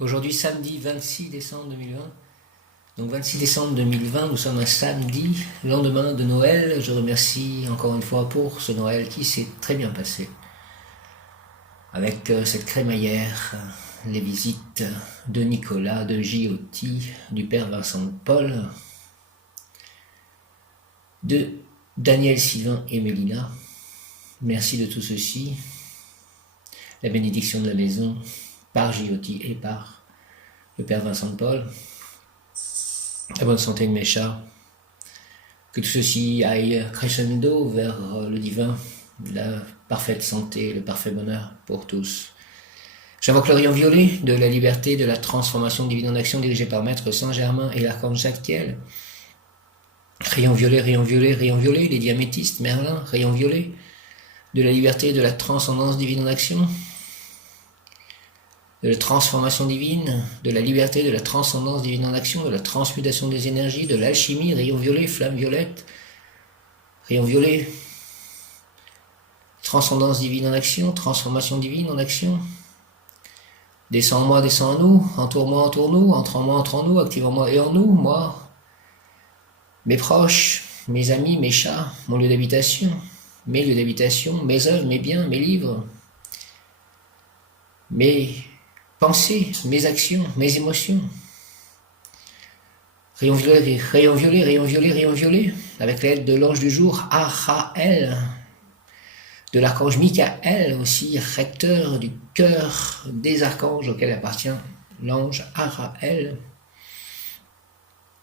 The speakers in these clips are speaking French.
Aujourd'hui, samedi 26 décembre 2020. Donc 26 décembre 2020, nous sommes un samedi, lendemain de Noël. Je remercie encore une fois pour ce Noël qui s'est très bien passé. Avec cette crémaillère, les visites de Nicolas, de Giotti, du père Vincent de Paul, de Daniel, Sylvain et Mélina. Merci de tout ceci. La bénédiction de la maison par Giotti et par le père Vincent de Paul. La bonne santé de mes chats. Que tout ceci aille crescendo vers le divin, la parfaite santé, le parfait bonheur pour tous. J'invoque le rayon violet de la liberté, de la transformation divine en action dirigée par Maître Saint-Germain et l'archange Jacquiel. Rayon violet, rayon violet, rayon violet, les diamétistes, Merlin, rayon violet, de la liberté, de la transcendance divine en action, de la transformation divine, de la liberté, de la transcendance divine en action, de la transmutation des énergies, de l'alchimie, rayon violet, flamme violette, rayon violet, transcendance divine en action, transformation divine en action. Descends en moi, descends en nous, entoure-moi, entoure-nous, entre en moi, entre en nous, active en moi et en nous, moi, mes proches, mes amis, mes chats, mon lieu d'habitation, mes lieux d'habitation, mes œuvres, mes biens, mes livres, mes pensées, mes actions, mes émotions. Rayon violet, rayon violet, rayon violet, rayon violet, avec l'aide de l'ange du jour, Araël, de l'archange Michael aussi, recteur du cœur des archanges auquel appartient l'ange Araël.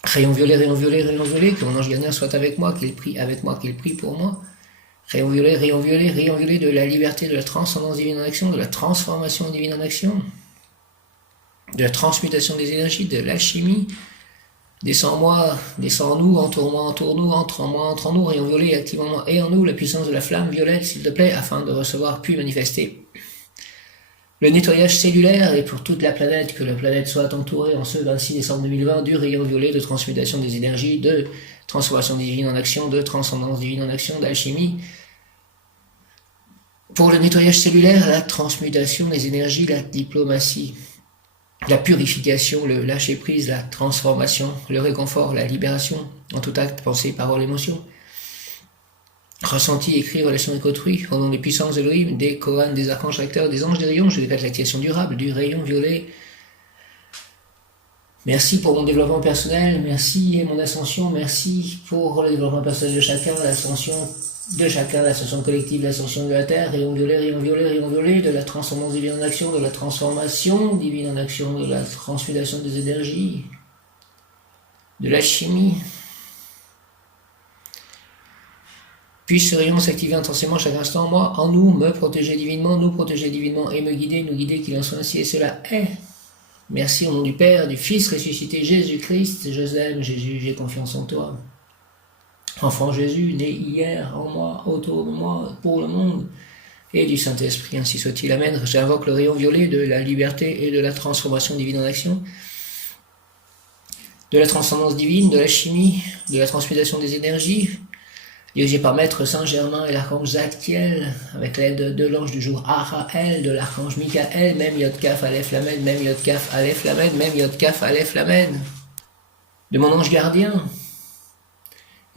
Rayon violet, rayon violet, rayon violet, que mon ange gardien soit avec moi, qu'il prie avec moi, qu'il prie pour moi. Rayon violet, rayon violet, rayon violet, de la liberté, de la transcendance divine en action, de la transformation divine en action, de la transmutation des énergies, de l'alchimie. Descends en moi, descends en nous, entoure-moi, entoure-nous, entre en moi, entre en nous, rayon violet, active en moi et en nous la puissance de la flamme violette, s'il te plaît, afin de recevoir puis manifester le nettoyage cellulaire et pour toute la planète, que la planète soit entourée en ce 26 décembre 2020 du rayon violet de transmutation des énergies, de transformation divine en action, de transcendance divine en action, d'alchimie. Pour le nettoyage cellulaire, la transmutation des énergies, la diplomatie, la purification, le lâcher-prise, la transformation, le réconfort, la libération, en tout acte, pensée, parole, émotion. Ressenti, écrit, relation avec autrui, au nom des puissances d'Elohim, des Kohan, des archanges recteurs, des anges, des rayons, je décrète l'activation durable du rayon violet. Merci pour mon développement personnel, merci et mon ascension, merci pour le développement personnel de chacun, l'ascension de chacun, l'ascension collective, l'ascension de la Terre, rayon violet, rayon violet, rayon violet, de la transcendance divine en action, de la transformation divine en action, de la transmutation des énergies, de l'alchimie. Puisse ce rayon s'activer intensément chaque instant en moi, en nous, me protéger divinement, nous protéger divinement et me guider, nous guider, qu'il en soit ainsi et cela est. Merci au nom du Père, du Fils ressuscité Jésus-Christ, je t'aime Jésus, j'ai confiance en toi. Enfant Jésus, né hier en moi, autour de moi, pour le monde, et du Saint-Esprit, ainsi soit-il. Amen. J'invoque le rayon violet de la liberté et de la transformation divine en action, de la transcendance divine, de la chimie, de la transmutation des énergies, dirigé par Maître Saint-Germain et l'archange Zadkiel, avec l'aide de l'ange du jour Araël, de l'archange Michael, même Yod Kaf Aleph Lamed, même Yod Kaf Aleph Lamed, même Yod Kaf Aleph Lamed, de mon ange gardien.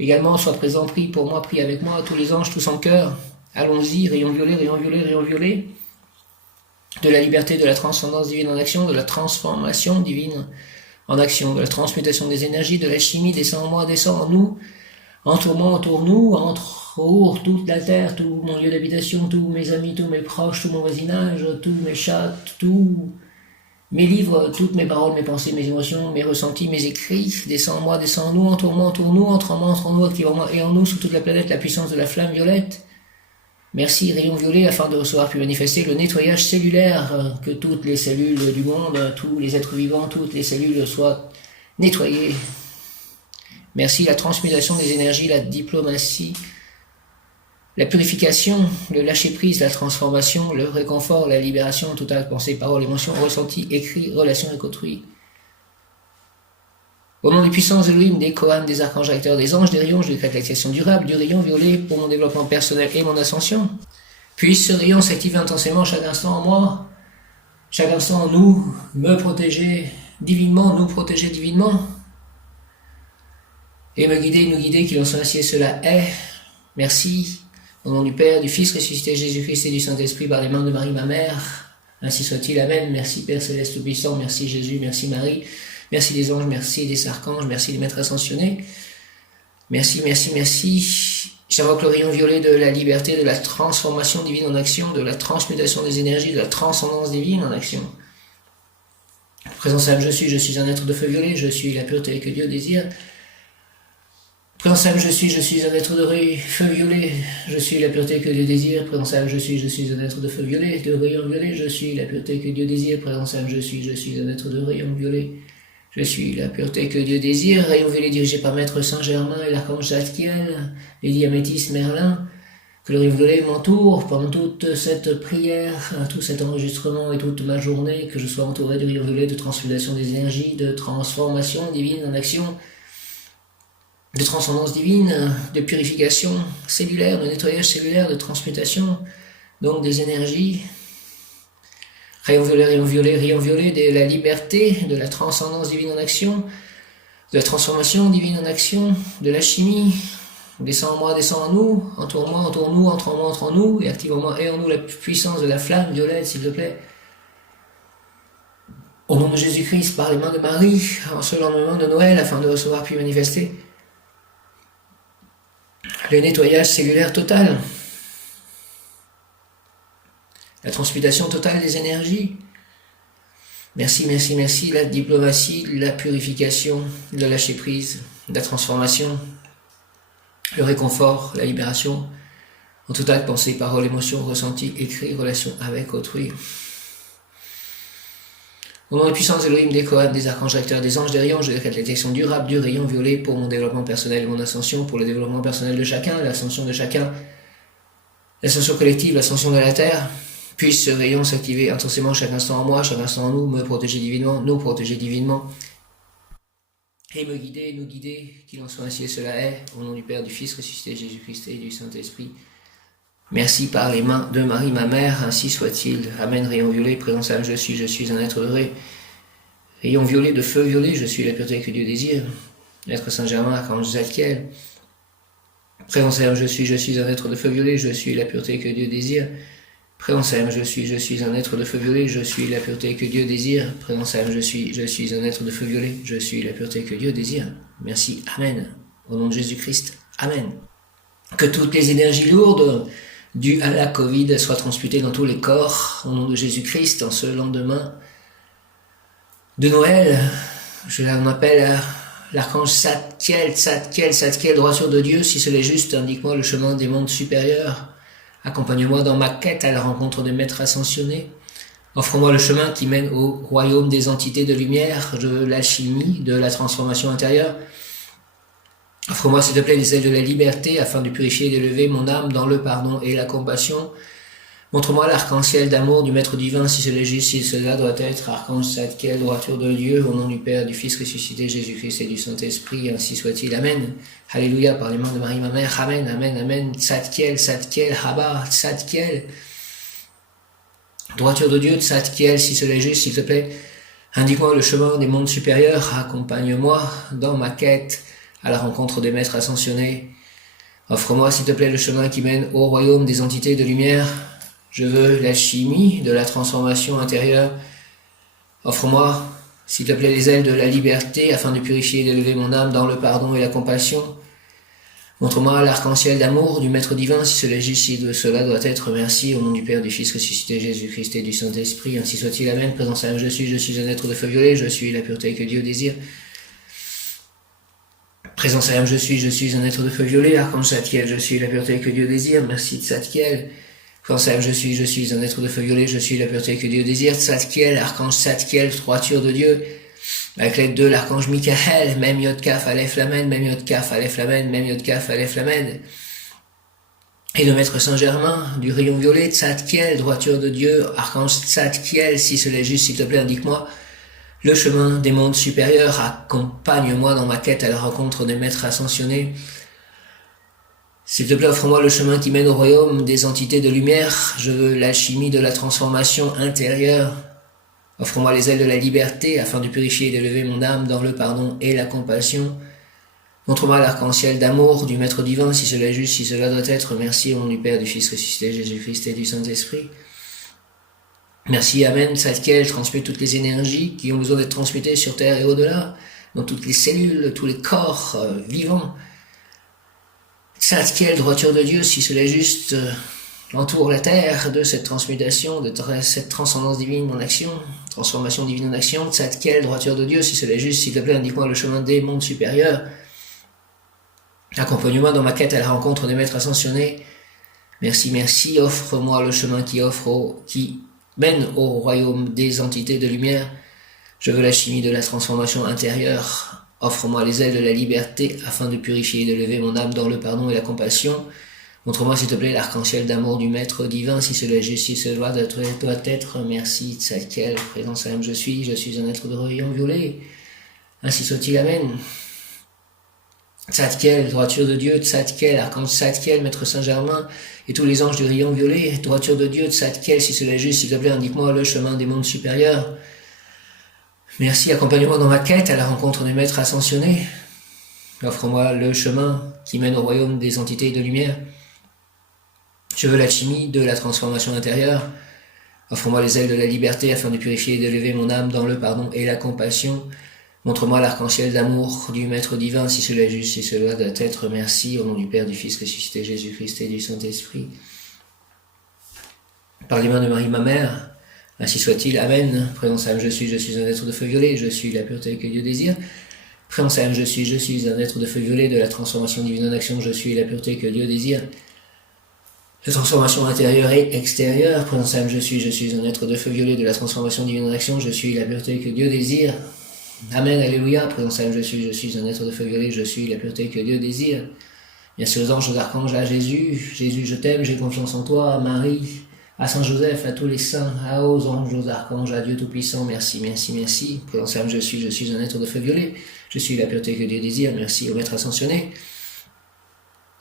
Également, sois présent, prie pour moi, prie avec moi, tous les anges, tous en cœur. Allons-y, rayon violet, rayon violet, rayon violet. De la liberté, de la transcendance divine en action, de la transformation divine en action, de la transmutation des énergies, de la chimie, descend en moi, descend en nous. Entoure-moi, entoure-nous, entoure toute la terre, tout mon lieu d'habitation, tous mes amis, tous mes proches, tout mon voisinage, tous mes chats, tous mes livres, toutes mes paroles, mes pensées, mes émotions, mes ressentis, mes écrits. Descends en moi, descends en nous, entoure-moi, entoure-nous, entre en moi, entre en nous, active en moi et en nous, sur toute la planète, la puissance de la flamme violette. Merci, rayon violet, afin de recevoir puis manifester le nettoyage cellulaire, que toutes les cellules du monde, tous les êtres vivants, toutes les cellules soient nettoyées. Merci, la transmutation des énergies, la diplomatie, la purification, le lâcher-prise, la transformation, le réconfort, la libération, tout acte, pensée, parole, émotion, ressenti, écrit, relation avec autrui. Au nom des puissances d'Elohim, des Kohan, des archanges recteurs, des anges, des rayons, je décrète l'activation durable du rayon violet pour mon développement personnel et mon ascension. Puisse ce rayon s'activer intensément chaque instant en moi, chaque instant nous, me protéger divinement, nous protéger divinement, et me guider, nous guider, qu'il en soit ainsi et cela est. Merci, au nom du Père, du Fils ressuscité Jésus-Christ et du Saint-Esprit, par les mains de Marie, ma mère, ainsi soit-il, Amen. Merci Père Céleste Tout-Puissant, merci Jésus, merci Marie, merci des anges, merci des archanges, merci des maîtres ascensionnés, merci, merci, merci. J'invoque le rayon violet de la liberté, de la transformation divine en action, de la transmutation des énergies, de la transcendance divine en action. Présence âme, je suis un être de feu violet, je suis la pureté que Dieu désire. Présence âme, je suis un être de feu violet, je suis la pureté que Dieu désire. Présence âme, je suis un être de feu violet, de rayon violet, je suis la pureté que Dieu désire. Présence âme, je suis un être de rayon violet, je suis la pureté que Dieu désire. Rayon violet dirigé par Maître Saint-Germain et l'Archange Zadkiel, Lady Améthyste Merlin. Que le rayon violet m'entoure pendant toute cette prière, tout cet enregistrement et toute ma journée, que je sois entouré du rayon violet de transmutation des énergies, de transformation divine en action, de transcendance divine, de purification cellulaire, de nettoyage cellulaire, de transmutation, donc des énergies. Rayon violet de la liberté, de la transcendance divine en action, de la transformation divine en action, de la chimie. Descends en moi, descends en nous, entoure-moi, entoure-nous, entre en moi, entre en nous, et active en moi et en nous la puissance de la flamme violette, s'il te plaît. Au nom de Jésus-Christ, par les mains de Marie, en ce lendemain de Noël, afin de recevoir puis manifester le nettoyage cellulaire total, la transmutation totale des énergies. Merci, merci, merci, la diplomatie, la purification, le lâcher-prise, la transformation, le réconfort, la libération, en tout acte, pensée, parole, émotion, ressenti, écrit, relation avec autrui. Au nom de la puissance Elohim, des Kohanes, des archanges acteurs, des anges, des rayons, je décrète la détection durable du rayon violet pour mon développement personnel et mon ascension, pour le développement personnel de chacun, l'ascension de chacun, l'ascension collective, l'ascension de la Terre. Puisse ce rayon s'activer intensément chaque instant en moi, chaque instant en nous, me protéger divinement, nous protéger divinement, et me guider, nous guider, qu'il en soit ainsi et cela est, au nom du Père, du Fils ressuscité Jésus-Christ et du Saint-Esprit. Merci par les mains de Marie, ma mère, ainsi soit-il. Amen, rayon violet, présence âme, je suis un être heureux. Rayon violet de feu violet, je suis la pureté que Dieu désire. Maître Saint-Germain, archange Zadkiel. Présence âme, je suis un être de feu violet, je suis la pureté que Dieu désire. Présence âme, je suis un être de feu violet, je suis la pureté que Dieu désire. Présence âme, je suis un être de feu violet, je suis la pureté que Dieu désire. Merci, Amen. Au nom de Jésus-Christ, Amen. Que toutes les énergies lourdes dues à la Covid soient transmutées dans tous les corps, au nom de Jésus-Christ, en ce lendemain de Noël. Je m'appelle l'archange Zadkiel, droiture de Dieu, si cela est juste, indique-moi le chemin des mondes supérieurs. Accompagne-moi dans ma quête à la rencontre des maîtres ascensionnés. Offre-moi le chemin qui mène au royaume des entités de lumière, de l'alchimie, de la transformation intérieure. Offre-moi, s'il te plaît, les ailes de la liberté, afin de purifier et d'élever mon âme dans le pardon et la compassion. Montre-moi l'arc-en-ciel d'amour du Maître divin, si cela est juste, si cela doit être, archange Zadkiel, droiture de Dieu, au nom du Père, du Fils ressuscité, Jésus-Christ et du Saint-Esprit, ainsi soit-il. Amen. Alléluia, par les mains de Marie, ma mère. Amen, amen, amen. Zadkiel, Haba, Zadkiel. Droiture de Dieu, Zadkiel, si cela est juste, s'il te plaît, indique-moi le chemin des mondes supérieurs, accompagne-moi dans ma quête à la rencontre des maîtres ascensionnés. Offre-moi, s'il te plaît, le chemin qui mène au royaume des entités de lumière. Je veux l'alchimie de la transformation intérieure. Offre-moi, s'il te plaît, les ailes de la liberté, afin de purifier et d'élever mon âme dans le pardon et la compassion. Montre-moi l'arc-en-ciel d'amour du Maître divin, si cela est juste, si de cela doit être. Merci, au nom du Père, du Fils ressuscité, Jésus-Christ et du Saint-Esprit, ainsi soit-il. Amen. Présence âme, je suis un être de feu violet, je suis la pureté que Dieu désire. Présence âme, je suis un être de feu violet, archange Zadkiel, je suis la pureté que Dieu désire. Merci Zadkiel. Présence âme, je suis un être de feu violet, je suis la pureté que Dieu désire. Zadkiel, archange Zadkiel, droiture de Dieu. Avec l'aide de l'archange Michael, même Yod Kaf, Aleph Lamed, même Yod Kaf, Aleph Lamed, même Yod Kaf, Aleph Lamed. Et le Maître Saint-Germain, du rayon violet, Zadkiel, droiture de Dieu, archange Zadkiel, si cela est juste, s'il te plaît, indique-moi le chemin des mondes supérieurs, accompagne-moi dans ma quête à la rencontre des maîtres ascensionnés. S'il te plaît, offre-moi le chemin qui mène au royaume des entités de lumière. Je veux l'alchimie de la transformation intérieure. Offre-moi les ailes de la liberté afin de purifier et d'élever mon âme dans le pardon et la compassion. Montre-moi l'arc-en-ciel d'amour du Maître divin, si cela est juste, si cela doit être. Merci au nom du Père, du Fils ressuscité, Jésus-Christ et du Saint-Esprit. Merci, Amen. Tzadkel transmet toutes les énergies qui ont besoin d'être transmutées sur terre et au-delà, dans toutes les cellules, tous les corps vivants. Tzadkel, droiture de Dieu, si cela est juste, entoure la terre de cette transmutation, de cette transcendance divine en action, transformation divine en action. Tzadkel, droiture de Dieu, si cela est juste, s'il te plaît, indique-moi le chemin des mondes supérieurs. Accompagne-moi dans ma quête à la rencontre des maîtres ascensionnés. Merci, merci, offre-moi le chemin qui mène au royaume des entités de lumière. Je veux la chimie de la transformation intérieure. Offre-moi les ailes de la liberté afin de purifier et de lever mon âme dans le pardon et la compassion. Montre-moi s'il te plaît l'arc-en-ciel d'amour du Maître divin, si cela est juste, si cela doit être. Merci, Tzadkel, présence à l'âme, je suis un être de rayon violet. Ainsi soit-il, Amen. Tzadkel, droiture de Dieu, Tzadkel, archange Tzadkel, Maître Saint-Germain, et tous les anges du rayon violet, droiture de Dieu, Tzadkel, si cela est juste, s'il te plaît, indique-moi le chemin des mondes supérieurs. Merci, accompagne-moi dans ma quête à la rencontre des maîtres ascensionnés. Offre-moi le chemin qui mène au royaume des entités de lumière. Je veux l'alchimie de la transformation intérieure. Offre-moi les ailes de la liberté afin de purifier et d'élever mon âme dans le pardon et la compassion. Montre-moi l'arc-en-ciel d'amour du Maître divin, si cela est juste, si cela doit être. Merci, au nom du Père, du Fils ressuscité, Jésus-Christ et du Saint-Esprit. Par les mains de Marie, ma mère, ainsi soit-il, Amen. Présence à l'âme, je suis un être de feu violet, je suis la pureté que Dieu désire. Présence à l'âme, je suis un être de feu violet, de la transformation divine en action, je suis la pureté que Dieu désire. La transformation intérieure et extérieure, présence à l'âme, je suis un être de feu violet, de la transformation divine en action, je suis la pureté que Dieu désire. Amen, alléluia, présence à l'âme, je suis un être de feu violet, je suis la pureté que Dieu désire. Merci aux anges, aux archanges, à Jésus, je t'aime, j'ai confiance en toi, à Marie, à Saint Joseph, à tous les saints, aux anges, aux archanges, à Dieu Tout-Puissant, merci, merci, merci. Présence à l'âme, je suis un être de feu violet, je suis la pureté que Dieu désire, merci au Maître ascensionné.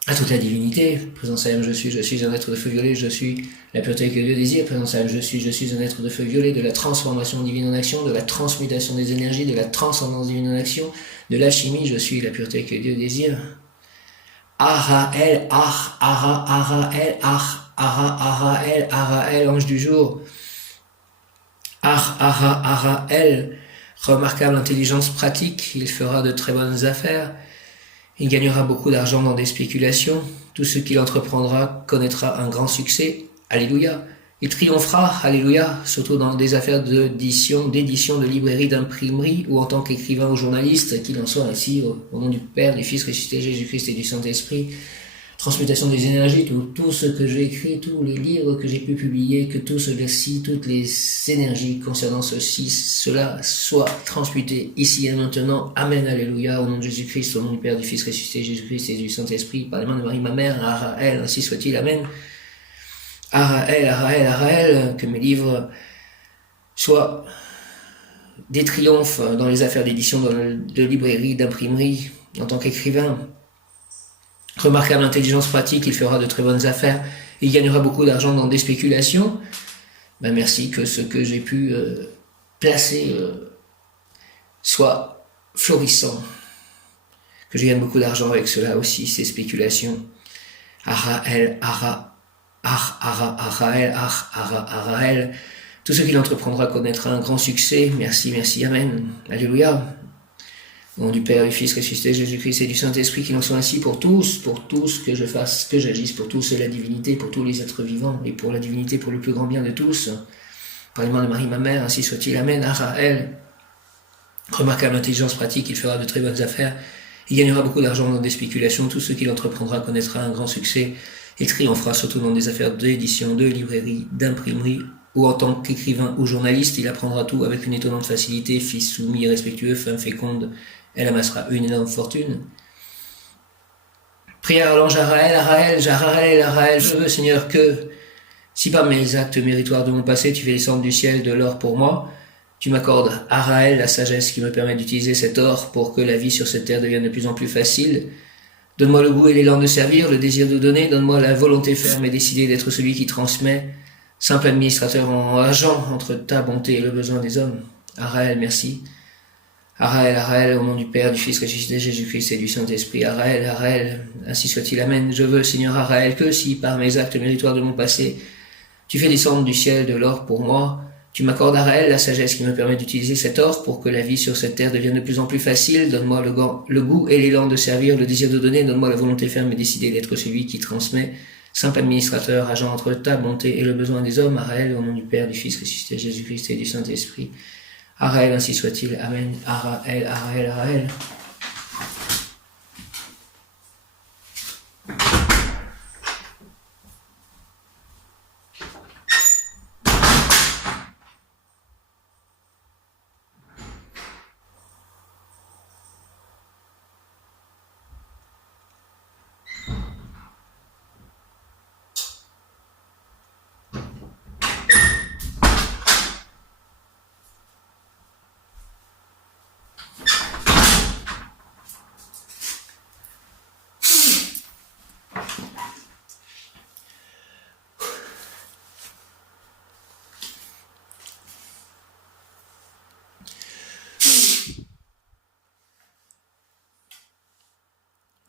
À toute la divinité, présence à l'âme, je suis un être de feu violet, je suis la pureté que Dieu désire, présence à l'âme, je suis un être de feu violet, de la transformation divine en action, de la transmutation des énergies, de la transcendance divine en action, de l'alchimie, je suis la pureté que Dieu désire. Araël, Araël, ange du jour. Araël, remarquable intelligence pratique, il fera de très bonnes affaires. Il gagnera beaucoup d'argent dans des spéculations. Tout ce qu'il entreprendra connaîtra un grand succès. Alléluia. Il triomphera, alléluia, surtout dans des affaires d'édition, de librairie, d'imprimerie, ou en tant qu'écrivain ou journaliste, qu'il en soit ainsi, au nom du Père, du Fils ressuscité, Jésus-Christ et du Saint-Esprit. Transmutation des énergies, tout ce que j'ai écrit, tous les livres que j'ai pu publier, que tout ceci, toutes les énergies concernant cela soit transmuté ici et maintenant. Amen, alléluia, au nom de Jésus-Christ, au nom du Père, du Fils ressuscité, Jésus-Christ et du Saint-Esprit, par les mains de Marie, ma mère, Araël, ainsi soit-il, amen. Araël, que mes livres soient des triomphes dans les affaires d'édition, de librairie, d'imprimerie, en tant qu'écrivain. Remarquable intelligence pratique, il fera de très bonnes affaires, il gagnera beaucoup d'argent dans des spéculations. Merci que ce que j'ai pu placer soit florissant, que je gagne beaucoup d'argent avec cela aussi, ces spéculations. Araël, tout ce qu'il entreprendra connaîtra un grand succès. Merci, amen, alléluia. Au nom du Père, du Fils ressuscité, Jésus-Christ et du Saint-Esprit, qu'il en soit ainsi pour tous, que je fasse, que j'agisse pour tous, la divinité, pour tous les êtres vivants, et pour la divinité, pour le plus grand bien de tous. Par les mains de Marie, ma mère, ainsi soit-il, amen, Araël. Remarquable intelligence pratique, il fera de très bonnes affaires, il gagnera beaucoup d'argent dans des spéculations, tout ce qu'il entreprendra connaîtra un grand succès, et triomphera surtout dans des affaires d'édition, de librairie, d'imprimerie, ou en tant qu'écrivain ou journaliste, il apprendra tout avec une étonnante facilité, fils soumis, respectueux, femme féconde, elle amassera une énorme fortune. Prière à l'ange Araël, je veux, Seigneur, que, si par mes actes méritoires de mon passé, tu fais descendre du ciel de l'or pour moi, tu m'accordes, Araël, la sagesse qui me permet d'utiliser cet or pour que la vie sur cette terre devienne de plus en plus facile. Donne-moi le goût et l'élan de servir, le désir de donner, donne-moi la volonté ferme et décidée d'être celui qui transmet. simple administrateur en agent entre ta bonté et le besoin des hommes. Araël, merci. Araël, au nom du Père, du Fils ressuscité, Jésus-Christ et du Saint-Esprit. Araël, ainsi soit-il. Amen. Je veux, Seigneur Araël, que si par mes actes méritoires de mon passé, tu fais descendre du ciel de l'or pour moi, tu m'accordes, Araël, la sagesse qui me permet d'utiliser cet or pour que la vie sur cette terre devienne de plus en plus facile. Donne-moi le goût et l'élan de servir, le désir de donner. Donne-moi la volonté ferme et décidée d'être celui qui transmet. Simple administrateur, agent entre ta bonté et le besoin des hommes. Araël, au nom du Père, du Fils ressuscité, Jésus-Christ et du Saint-Esprit. Araël, ainsi soit-il. Amen. Araël.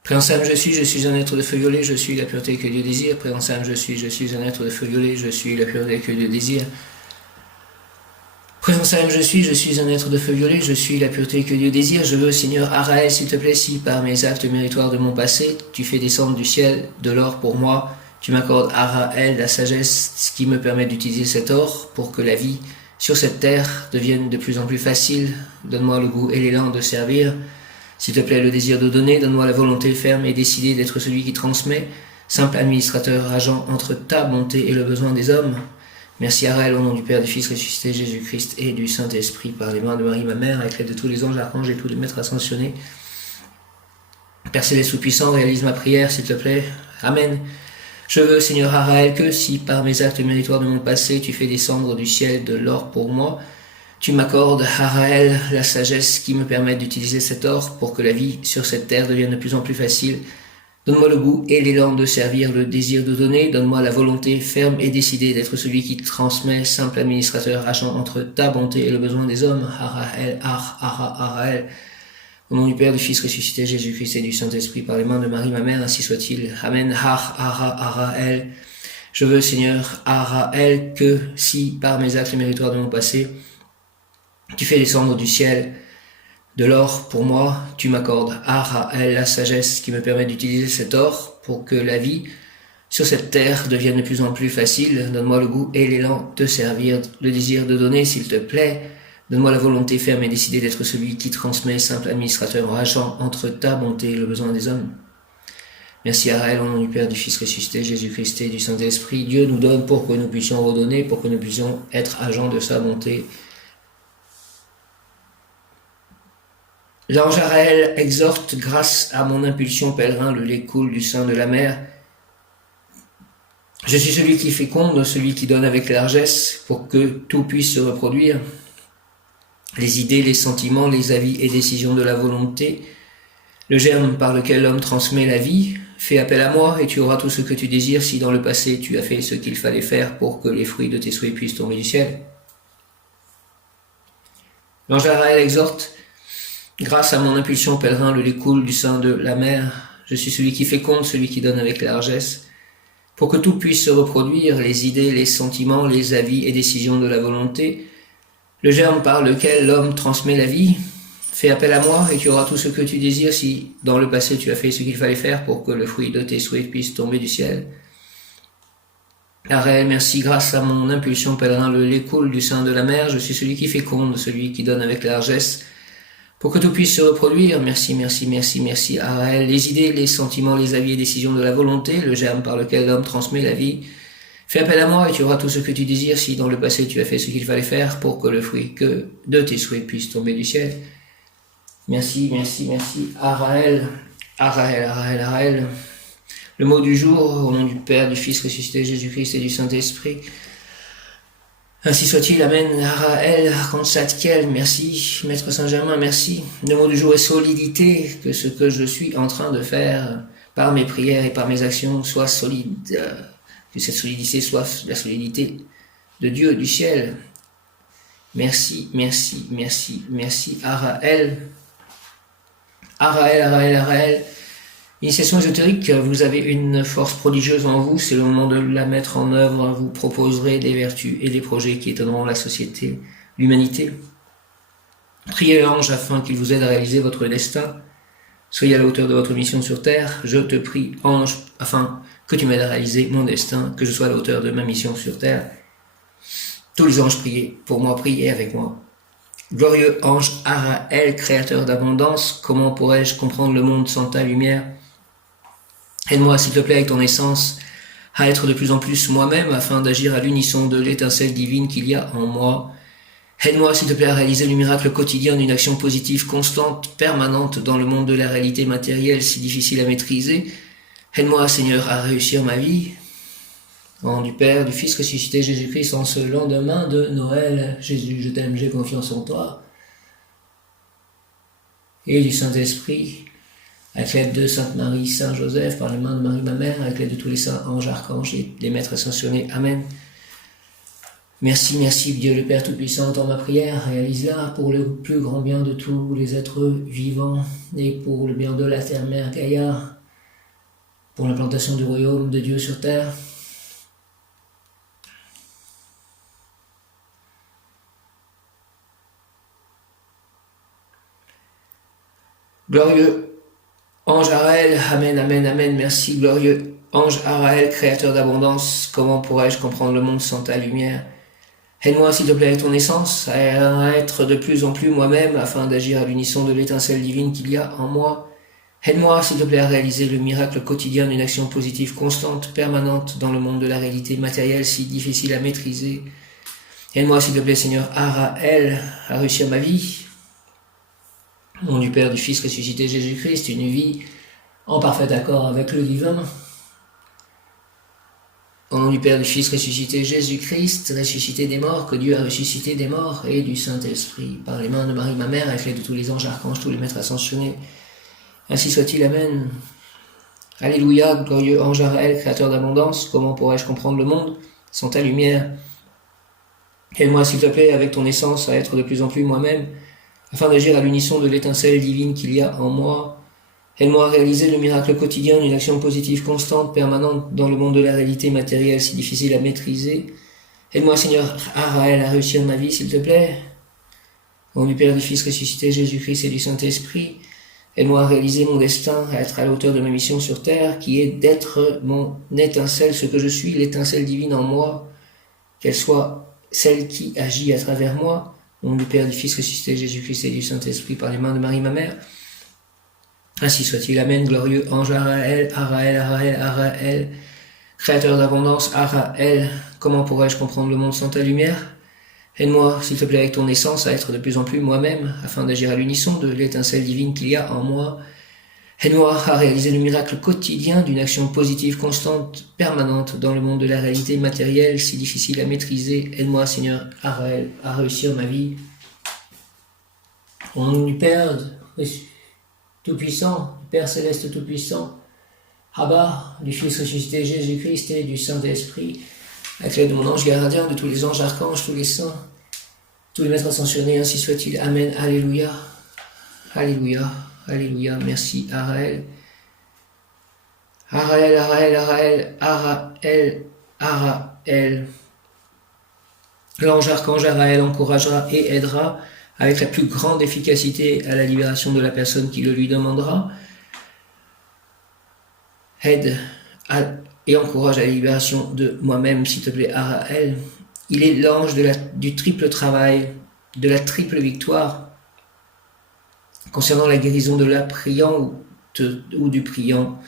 Préensame, je suis un être de feu violet, je suis la pureté que Dieu désire. Préensame, je suis un être de feu violet, je suis la pureté que Dieu désire. Préensame, je suis un être de feu violet, je suis la pureté que Dieu désire. Je veux, Seigneur Araël, s'il te plaît, si par mes actes méritoires de mon passé, tu fais descendre du ciel de l'or pour moi, tu m'accordes, Araël, la sagesse qui me permet d'utiliser cet or pour que la vie sur cette terre devienne de plus en plus facile. Donne-moi le goût et l'élan de servir. S'il te plaît, le désir de donner, donne-moi la volonté ferme et décidée d'être celui qui transmet, simple administrateur, agent entre ta bonté et le besoin des hommes. Merci Araël, au nom du Père, du Fils ressuscité, Jésus-Christ et du Saint-Esprit, par les mains de Marie, ma mère, avec l'aide de tous les anges, archanges et tous les maîtres ascensionnés. Père céleste tout-puissant, réalise ma prière, s'il te plaît. Amen. Je veux, Seigneur Araël, que si par mes actes méritoires de mon passé, tu fais descendre du ciel de l'or pour moi, tu m'accordes, Araël, la sagesse qui me permet d'utiliser cet or pour que la vie sur cette terre devienne de plus en plus facile. Donne-moi le goût et l'élan de servir, le désir de donner. Donne-moi la volonté ferme et décidée d'être celui qui transmet, simple administrateur, agent entre ta bonté et le besoin des hommes. Araël. Au nom du Père, du Fils ressuscité, Jésus-Christ et du Saint-Esprit, par les mains de Marie, ma mère, ainsi soit-il. Amen. Araël. Je veux, Seigneur, Araël, que si par mes actes méritoires de mon passé, tu fais descendre du ciel de l'or pour moi, tu m'accordes, Araël, la sagesse qui me permet d'utiliser cet or pour que la vie sur cette terre devienne de plus en plus facile. Donne-moi le goût et l'élan de servir, le désir de donner, s'il te plaît. Donne-moi la volonté ferme et décidée d'être celui qui transmet, simple administrateur, agent entre ta bonté et le besoin des hommes. Merci Araël, au nom du Père, du Fils ressuscité, Jésus-Christ et du Saint-Esprit. Dieu nous donne pour que nous puissions redonner, pour que nous puissions être agents de sa bonté. L'ange Araël exhorte, grâce à mon impulsion pèlerin, le lait coule du sein de la mer. Je suis celui qui féconde, celui qui donne avec largesse pour que tout puisse se reproduire. Les idées, les sentiments, les avis et décisions de la volonté, le germe par lequel l'homme transmet la vie, fais appel à moi et tu auras tout ce que tu désires si dans le passé tu as fait ce qu'il fallait faire pour que les fruits de tes souhaits puissent tomber du ciel. L'ange Araël exhorte, grâce à mon impulsion pèlerin, le lait coule du sein de la mer. Je suis celui qui féconde, celui qui donne avec largesse. Pour que tout puisse se reproduire, les idées, les sentiments, les avis et décisions de la volonté, le germe par lequel l'homme transmet la vie, fais appel à moi et tu auras tout ce que tu désires si dans le passé tu as fait ce qu'il fallait faire pour que le fruit de tes souhaits puisse tomber du ciel. Araël, merci, grâce à mon impulsion pèlerin, le lait coule du sein de la mer. Je suis celui qui féconde, celui qui donne avec largesse. Pour que tout puisse se reproduire, merci, Araël, les idées, les sentiments, les avis et décisions de la volonté, le germe par lequel l'homme transmet la vie. Fais appel à moi et tu auras tout ce que tu désires si dans le passé tu as fait ce qu'il fallait faire pour que le fruit de tes souhaits puisse tomber du ciel. Merci, Araël. Le mot du jour, au nom du Père, du Fils ressuscité, Jésus-Christ et du Saint-Esprit. Ainsi soit-il, Amen. Araël, Archange Zadkiel, merci. Maître Saint-Germain, merci. Le mot du jour est solidité, que ce que je suis en train de faire par mes prières et par mes actions soit solide. Que cette solidité soit la solidité de Dieu du ciel. Merci, merci, merci, merci. Araël, Araël, Araël, Araël. Initiation ésotérique, vous avez une force prodigieuse en vous, c'est le moment de la mettre en œuvre. Vous proposerez des vertus et des projets qui étonneront la société, l'humanité. Priez l'ange afin qu'il vous aide à réaliser votre destin. Soyez à la hauteur de votre mission sur terre. Je te prie, ange, afin que tu m'aides à réaliser mon destin, que je sois à la hauteur de ma mission sur terre. Tous les anges priez pour moi, priez avec moi. Glorieux ange Araël, créateur d'abondance, comment pourrais-je comprendre le monde sans ta lumière? Aide-moi, s'il te plaît, avec ton essence, à être de plus en plus moi-même, afin d'agir à l'unisson de l'étincelle divine qu'il y a en moi. Aide-moi, s'il te plaît, à réaliser le miracle quotidien d'une action positive constante, permanente dans le monde de la réalité matérielle si difficile à maîtriser. Aide-moi, Seigneur, à réussir ma vie. Au nom du Père, du Fils ressuscité Jésus-Christ, en ce lendemain de Noël, Jésus, je t'aime, j'ai confiance en toi. Et du Saint-Esprit, avec l'aide de Sainte Marie, Saint Joseph, par les mains de Marie ma mère, avec l'aide de tous les saints anges, archanges et des maîtres ascensionnés. Amen. Merci, merci Dieu le Père Tout-Puissant, entends ma prière, réalise-la pour le plus grand bien de tous les êtres vivants et pour le bien de la terre-mère Gaïa, pour l'implantation du royaume de Dieu sur terre. Glorieux ange Araël, amen, amen, amen, merci, glorieux ange Araël, créateur d'abondance, comment pourrais-je comprendre le monde sans ta lumière? Aide-moi, s'il te plaît, avec ton essence, à être de plus en plus moi-même, afin d'agir à l'unisson de l'étincelle divine qu'il y a en moi. Aide-moi, s'il te plaît, à réaliser le miracle quotidien d'une action positive constante, permanente dans le monde de la réalité matérielle si difficile à maîtriser. Aide-moi, s'il te plaît, Seigneur Araël, à réussir ma vie. Au nom du Père, du Fils ressuscité Jésus-Christ, une vie en parfait accord avec le divin. Au nom du Père, du Fils ressuscité Jésus-Christ, ressuscité des morts, que Dieu a ressuscité des morts, et du Saint-Esprit, par les mains de Marie ma mère, avec l'aide de tous les anges, archanges, tous les maîtres ascensionnés. Ainsi soit-il, amen. Alléluia, glorieux ange Araël, créateur d'abondance, comment pourrais-je comprendre le monde sans ta lumière? Aide-moi, s'il te plaît, avec ton essence, à être de plus en plus moi-même, afin d'agir à l'unisson de l'étincelle divine qu'il y a en moi. Aide-moi à réaliser le miracle quotidien d'une action positive constante, permanente dans le monde de la réalité matérielle si difficile à maîtriser. Aide-moi, Seigneur Araël, à réussir ma vie, s'il te plaît. Au nom du Père, du Fils ressuscité, Jésus-Christ et du Saint-Esprit, aide-moi à réaliser mon destin, à être à la hauteur de ma mission sur terre, qui est d'être mon étincelle, ce que je suis, l'étincelle divine en moi, qu'elle soit celle qui agit à travers moi. Au nom du Père, du Fils ressuscité, Jésus-Christ et du Saint-Esprit, par les mains de Marie ma mère. Ainsi soit-il, amen, glorieux ange Araël, Araël, Araël, Araël, créateur d'abondance, Araël, comment pourrais-je comprendre le monde sans ta lumière? Aide-moi, s'il te plaît, avec ton essence, à être de plus en plus moi-même, afin d'agir à l'unisson de l'étincelle divine qu'il y a en moi. Aide-moi à réaliser le miracle quotidien d'une action positive constante, permanente dans le monde de la réalité matérielle si difficile à maîtriser. Aide-moi, Seigneur Araël, à réussir ma vie. Au nom du Père Tout-Puissant, du Père Céleste Tout-Puissant, Abba, du Fils ressuscité Jésus-Christ et du Saint-Esprit, avec l'aide de mon ange gardien, de tous les anges, archanges, tous les saints, tous les maîtres ascensionnés, ainsi soit-il. Amen. Alléluia. Alléluia. Alléluia. Merci, Araël. Araël, Araël, Araël, Araël, Araël. L'ange archange Araël encouragera et aidera avec la plus grande efficacité à la libération de la personne qui le lui demandera. Aide et encourage à la libération de moi-même, s'il te plaît, Araël. Il est l'ange du triple travail, de la triple victoire, concernant la guérison de la priant ou du priant.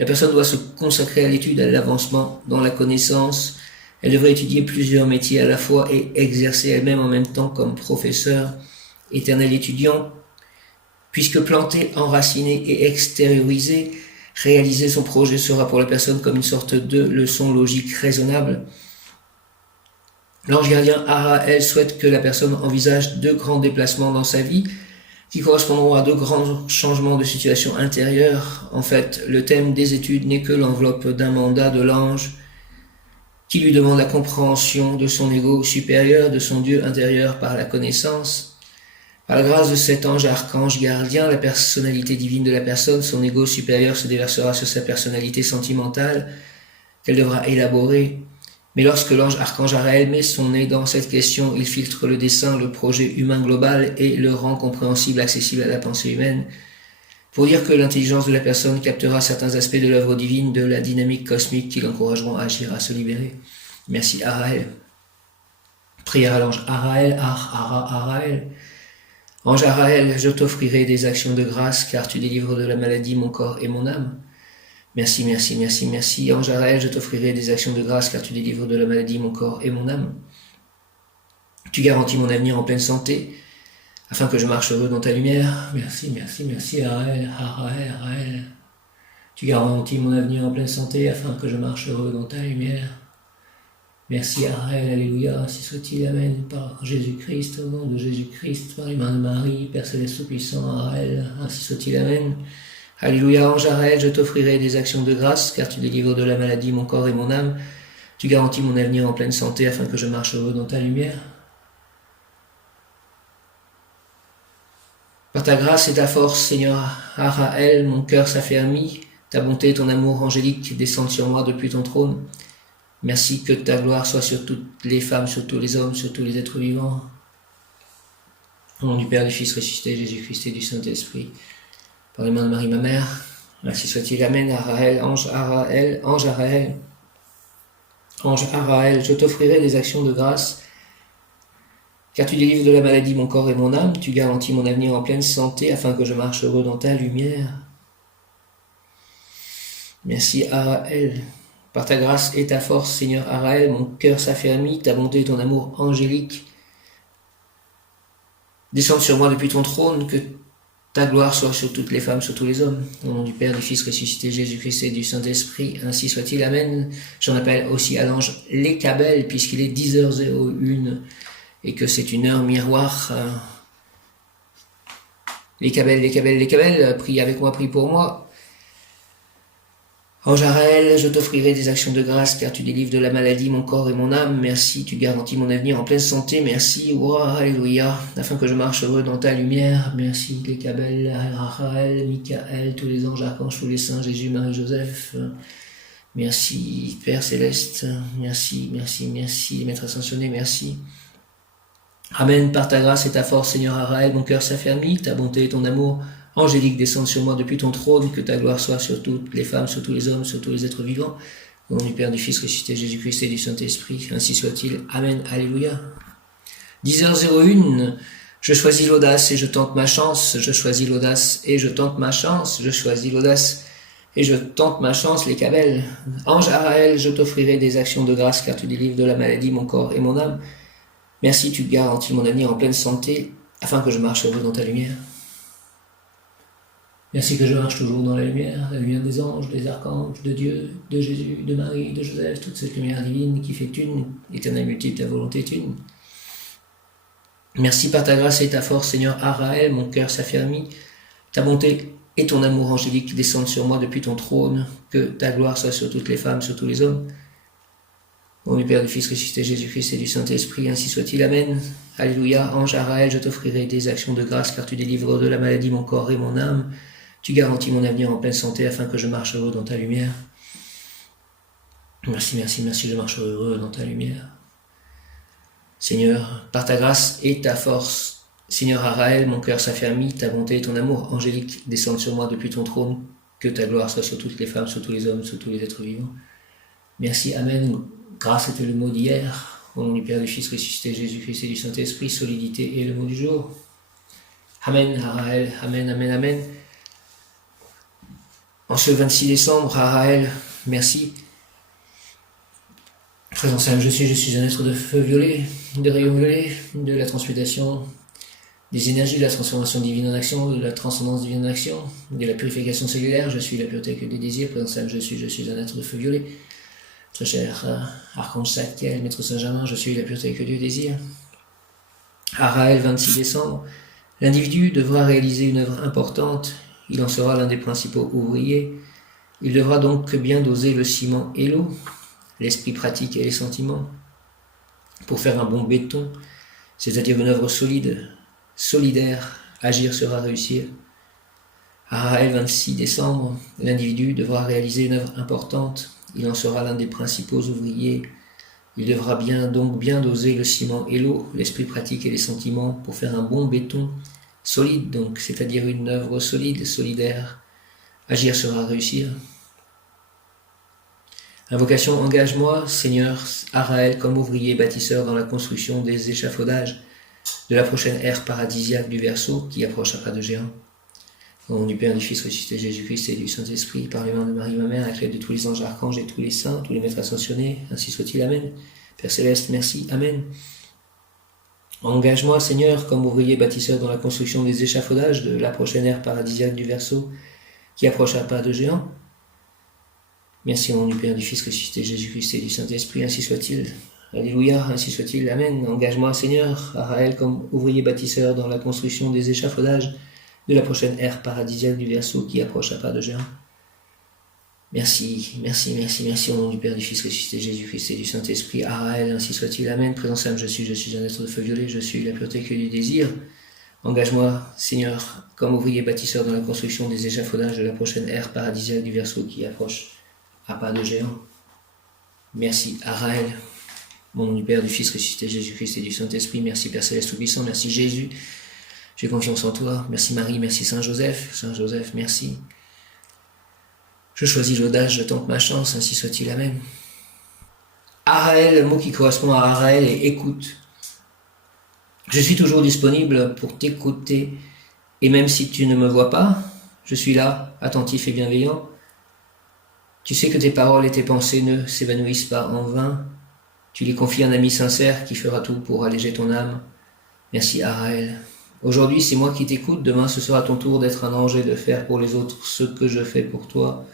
La personne doit se consacrer à l'étude, à l'avancement dans la connaissance. Elle devrait étudier plusieurs métiers à la fois et exercer elle-même en même temps comme professeur, éternel étudiant, puisque planté, enraciné et extériorisé, réaliser son projet sera pour la personne comme une sorte de leçon logique raisonnable. L'ange gardien Araël souhaite que la personne envisage 2 grands déplacements dans sa vie qui correspondront à 2 grands changements de situation intérieure. En fait, le thème des études n'est que l'enveloppe d'un mandat de l'ange. qui lui demande la compréhension de son ego supérieur, de son Dieu intérieur par la connaissance. Par la grâce de cet ange archange gardien, la personnalité divine de la personne, son ego supérieur se déversera sur sa personnalité sentimentale qu'elle devra élaborer. Mais lorsque l'ange archange Araël met son nez dans cette question, il filtre le dessein, le projet humain global et le rend compréhensible, accessible à la pensée humaine. Pour dire que l'intelligence de la personne captera certains aspects de l'œuvre divine, de la dynamique cosmique qui l'encourageront à agir, à se libérer. Merci Araël. Prière à l'ange Araël, Araël. Ange Araël, je t'offrirai des actions de grâce, car tu délivres de la maladie mon corps et mon âme. Merci, merci, merci, merci. Ange Araël, je t'offrirai des actions de grâce, car tu délivres de la maladie mon corps et mon âme. Tu garantis mon avenir en pleine santé, afin que je marche heureux dans ta lumière. Merci, merci, merci, Araël, Araël, Araël. Tu garantis mon avenir en pleine santé, afin que je marche heureux dans ta lumière. Merci, Araël, Alléluia, ainsi soit-il, Amen, par Jésus-Christ, au nom de Jésus-Christ, par les mains de Marie, Père Céleste Tout-Puissant, Araël, ainsi soit-il, Amen. Alléluia, ange Araël, je t'offrirai des actions de grâce, car tu délivres de la maladie mon corps et mon âme. Tu garantis mon avenir en pleine santé, afin que je marche heureux dans ta lumière. Par ta grâce et ta force, Seigneur Araël, mon cœur s'affermit, ta bonté et ton amour angélique descendent sur moi depuis ton trône. Merci que ta gloire soit sur toutes les femmes, sur tous les hommes, sur tous les êtres vivants. Au nom du Père, du Fils ressuscité, Jésus-Christ et du Saint-Esprit, par les mains de Marie, ma mère, ainsi soit-il. Amen. Araël, ange Araël, ange Araël. Ange Araël, je t'offrirai des actions de grâce, car tu délivres de la maladie mon corps et mon âme, tu garantis mon avenir en pleine santé, afin que je marche heureux dans ta lumière. Merci Araël. Par ta grâce et ta force, Seigneur Araël, mon cœur s'affermit, ta bonté et ton amour angélique descendent sur moi depuis ton trône, que ta gloire soit sur toutes les femmes, sur tous les hommes. Au nom du Père, du Fils ressuscité, Jésus-Christ et du Saint-Esprit, ainsi soit-il. Amen. J'en appelle aussi à l'ange Lécabel, puisqu'il est 10h01 et que c'est une heure miroir. Lécabel, prie avec moi, prie pour moi. Ange Araël, je t'offrirai des actions de grâce, car tu délivres de la maladie mon corps et mon âme. Merci, tu garantis mon avenir en pleine santé. Merci, Alléluia, afin que je marche heureux dans ta lumière. Merci, Lécabel, Araël, Michael, tous les anges, archanges, tous les saints, Jésus, Marie, Joseph. Merci, Père Céleste. Merci, merci, merci, Maître Ascensionné, merci. Amen, par ta grâce et ta force, Seigneur Araël, mon cœur s'affermit, ta bonté et ton amour angélique descendent sur moi depuis ton trône, que ta gloire soit sur toutes les femmes, sur tous les hommes, sur tous les êtres vivants. Au nom du Père, du Fils ressuscité, Jésus-Christ et du Saint-Esprit, ainsi soit-il. Amen, Alléluia. 10h01, je choisis l'audace et je tente ma chance, je choisis l'audace et je tente ma chance, je choisis l'audace et je tente ma chance, Lécabel. Ange Araël, je t'offrirai des actions de grâce, car tu délivres de la maladie mon corps et mon âme. Merci, tu garantis mon avenir en pleine santé, afin que je marche heureux dans ta lumière. Merci que je marche toujours dans la lumière des anges, des archanges, de Dieu, de Jésus, de Marie, de Joseph, toute cette lumière divine qui fait une, éternelle multiple, ta volonté est une. Merci par ta grâce et ta force, Seigneur Araël, mon cœur s'affermit, ta bonté et ton amour angélique descendent sur moi depuis ton trône, que ta gloire soit sur toutes les femmes, sur tous les hommes. Au nom du Père, du Fils ressuscité, Jésus-Christ et du Saint-Esprit, ainsi soit-il. Amen. Alléluia. Ange Araël, je t'offrirai des actions de grâce, car tu délivres de la maladie mon corps et mon âme. Tu garantis mon avenir en pleine santé, afin que je marche heureux dans ta lumière. Merci, merci, merci, je marche heureux dans ta lumière. Seigneur, par ta grâce et ta force, Seigneur Araël, mon cœur s'affermit, ta bonté et ton amour angélique descendent sur moi depuis ton trône, que ta gloire soit sur toutes les femmes, sur tous les hommes, sur tous les êtres vivants. Merci, Amen. Grâce était le mot d'hier. Au nom du Père, du Fils ressuscité, Jésus-Christ et du Saint-Esprit, solidité est le mot du jour. Amen, Araël, Amen, Amen, Amen. En ce 26 décembre, Araël, merci. Présent Saint, je suis un être de feu violet, de rayon violet, de la transmutation des énergies, de la transformation divine en action, de la transcendance divine en action, de la purification cellulaire, je suis la pureté que des désirs. Présent Saint, je suis un être de feu violet. Très cher Archange Zadkiel, Maître Saint-Germain, je suis la pureté que Dieu désire. Araël, 26 décembre, l'individu devra réaliser une œuvre importante. Il en sera l'un des principaux ouvriers. Il devra donc bien doser le ciment et l'eau. l'esprit pratique et les sentiments, pour faire un bon béton, c'est-à-dire une œuvre solide, solidaire, agir sera réussir. Araël, 26 décembre, l'individu devra réaliser une œuvre importante, il en sera l'un des principaux ouvriers. Il devra donc bien doser le ciment et l'eau, l'esprit pratique et les sentiments pour faire un bon béton, solide donc, c'est-à-dire une œuvre solide, solidaire. Agir sera réussir. Invocation, engage-moi, Seigneur Araël, comme ouvrier bâtisseur dans la construction des échafaudages de la prochaine ère paradisiaque du Verseau qui approche à pas de géant. Au nom du Père, du Fils ressuscité Jésus-Christ et du Saint-Esprit, par les mains de Marie, ma mère, avec l'aide de tous les anges, archanges et tous les saints, tous les maîtres ascensionnés, ainsi soit-il, Amen. Père Céleste, merci, Amen. Engage-moi, Seigneur, comme ouvrier bâtisseur dans la construction des échafaudages de la prochaine ère paradisiaque du Verseau qui approche à pas de géant. Merci au nom du Père, du Fils ressuscité Jésus-Christ et du Saint-Esprit, ainsi soit-il. Alléluia, ainsi soit-il, Amen. Engage-moi, Seigneur, Araël, comme ouvrier bâtisseur dans la construction des échafaudages de la prochaine ère paradisiaque du Verseau qui approche à pas de géant. Merci, merci, merci, merci au nom du Père, du Fils ressuscité Jésus-Christ et du Saint-Esprit. Araël, ainsi soit-il, Amen. Présence âme, je suis un être de feu violet, je suis la pureté que du désir. Engage-moi, Seigneur, comme ouvrier bâtisseur dans la construction des échafaudages de la prochaine ère paradisiaque du Verseau qui approche à pas de géant. Merci, Araël. Au nom du Père, du Fils ressuscité Jésus-Christ et du Saint-Esprit. Merci, Père Céleste Tout-Puissant. Merci, Jésus. J'ai confiance en toi. Merci, Marie. Merci, Saint-Joseph. Saint-Joseph, merci. Je choisis l'audace, je tente ma chance, ainsi soit-il, Amen. Araël, le mot qui correspond à Araël est écoute. Je suis toujours disponible pour t'écouter, et même si tu ne me vois pas, je suis là, attentif et bienveillant. Tu sais que tes paroles et tes pensées ne s'évanouissent pas en vain. Tu les confies à un ami sincère qui fera tout pour alléger ton âme. Merci, Araël. Aujourd'hui, c'est moi qui t'écoute. Demain, ce sera ton tour d'être un ange et de faire pour les autres ce que je fais pour toi.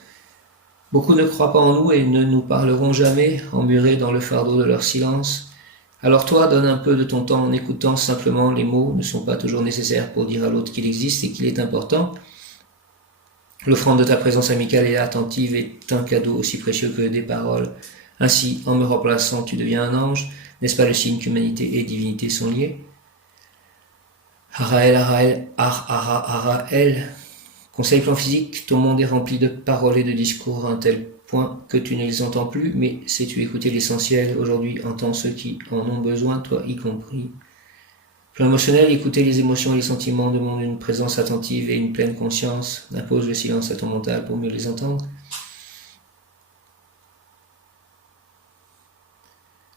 Beaucoup ne croient pas en nous et ne nous parleront jamais, emmurés dans le fardeau de leur silence. Alors toi, donne un peu de ton temps en écoutant simplement. Les mots ne sont pas toujours nécessaires pour dire à l'autre qu'il existe et qu'il est important. L'offrande de ta présence amicale et attentive est un cadeau aussi précieux que des paroles. Ainsi, en me remplaçant, tu deviens un ange. N'est-ce pas le signe qu'humanité et divinité sont liées? Araël, Araël, Araël. Conseil plan physique, ton monde est rempli de paroles et de discours à un tel point que tu ne les entends plus, mais sais-tu écouter l'essentiel? Aujourd'hui, entends ceux qui en ont besoin, toi y compris. Plan émotionnel, écouter les émotions et les sentiments demande une présence attentive et une pleine conscience. Impose le silence à ton mental pour mieux les entendre.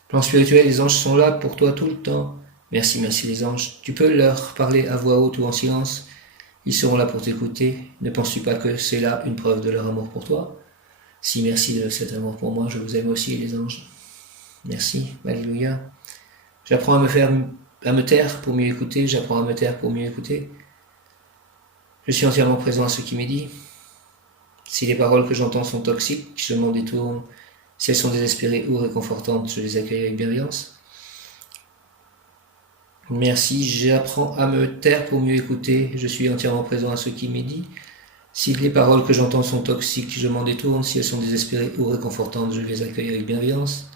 Plan spirituel, les anges sont là pour toi tout le temps. Merci, merci les anges. Tu peux leur parler à voix haute ou en silence. Ils seront là pour t'écouter. Ne penses-tu pas que c'est là une preuve de leur amour pour toi? Si, merci de cet amour pour moi. Je vous aime aussi, les anges. Merci. Alléluia. J'apprends à me taire pour mieux écouter. J'apprends à me taire pour mieux écouter. Je suis entièrement présent à ce qui m'est dit. Si les paroles que j'entends sont toxiques, je m'en détourne. Si elles sont désespérées ou réconfortantes, je les accueille avec bienveillance. Merci, j'apprends à me taire pour mieux écouter. Je suis entièrement présent à ce qui m'est dit. Si les paroles que j'entends sont toxiques, je m'en détourne. Si elles sont désespérées ou réconfortantes, je les accueille avec bienveillance.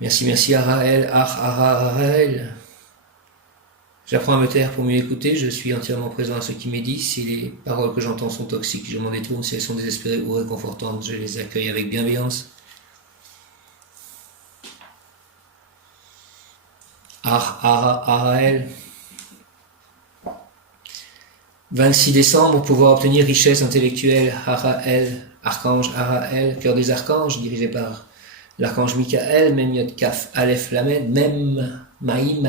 Merci, merci, Araël, Araël. J'apprends à me taire pour mieux écouter. Je suis entièrement présent à ce qui m'est dit. Si les paroles que j'entends sont toxiques, je m'en détourne. Si elles sont désespérées ou réconfortantes, je les accueille avec bienveillance. Araël. 26 décembre, pouvoir obtenir richesse intellectuelle. Araël, archange Araël, cœur des archanges, dirigé par l'archange Michael, Mem Yod Kaf Aleph Lamed, Mem Maïm,